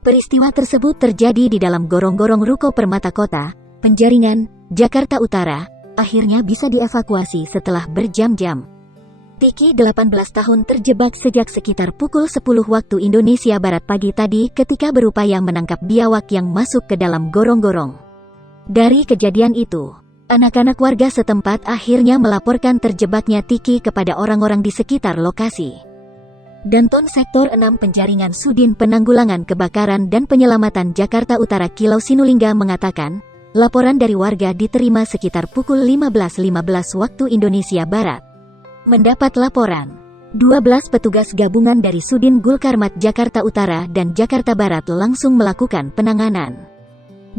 Peristiwa tersebut terjadi di dalam gorong-gorong Ruko Permata Kota, Penjaringan, Jakarta Utara. Akhirnya bisa dievakuasi setelah berjam-jam. Tiki 18 tahun terjebak sejak sekitar pukul 10 waktu Indonesia Barat pagi tadi ketika berupaya menangkap biawak yang masuk ke dalam gorong-gorong. Dari kejadian itu, anak-anak warga setempat akhirnya melaporkan terjebaknya Tiki kepada orang-orang di sekitar lokasi. Danton Sektor 6 Penjaringan Sudin Penanggulangan Kebakaran dan Penyelamatan Jakarta Utara Kilau Sinulinga mengatakan, laporan dari warga diterima sekitar pukul 15.15 waktu Indonesia Barat. Mendapat laporan, 12 petugas gabungan dari Sudin Gulkarmat Jakarta Utara dan Jakarta Barat langsung melakukan penanganan.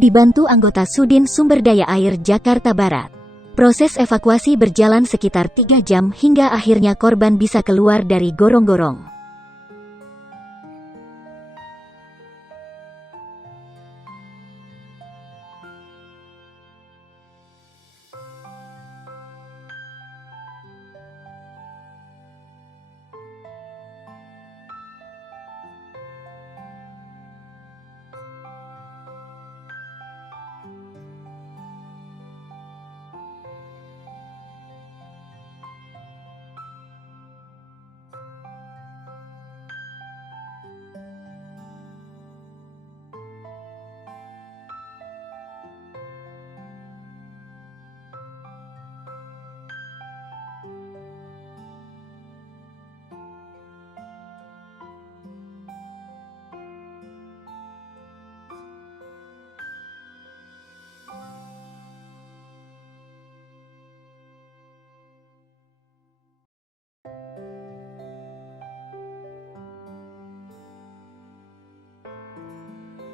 Dibantu anggota Sudin Sumber Daya Air Jakarta Barat. Proses evakuasi berjalan sekitar 3 jam hingga akhirnya korban bisa keluar dari gorong-gorong.